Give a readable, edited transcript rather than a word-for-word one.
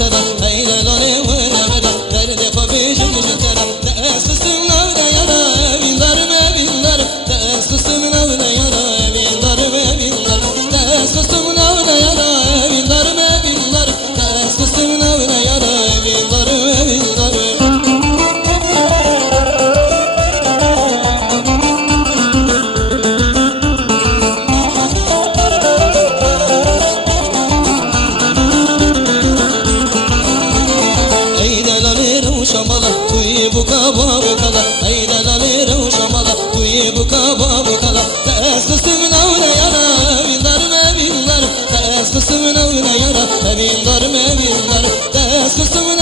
tera eyle lale vere vere derde pabijin tera teslim navda yara bindarım bindarım teslim navda yara bindarım bindarım teslim navda yara bindarım bindarım teslim navda yara bindarım bindarım Şamala tuyi bu kaba bu kala ayda lalere u şamala tuyi bu kaba bu kala tas kısmına una yara bindarım bindarım tas kısmına una yara bindarım bindarım tas kısmına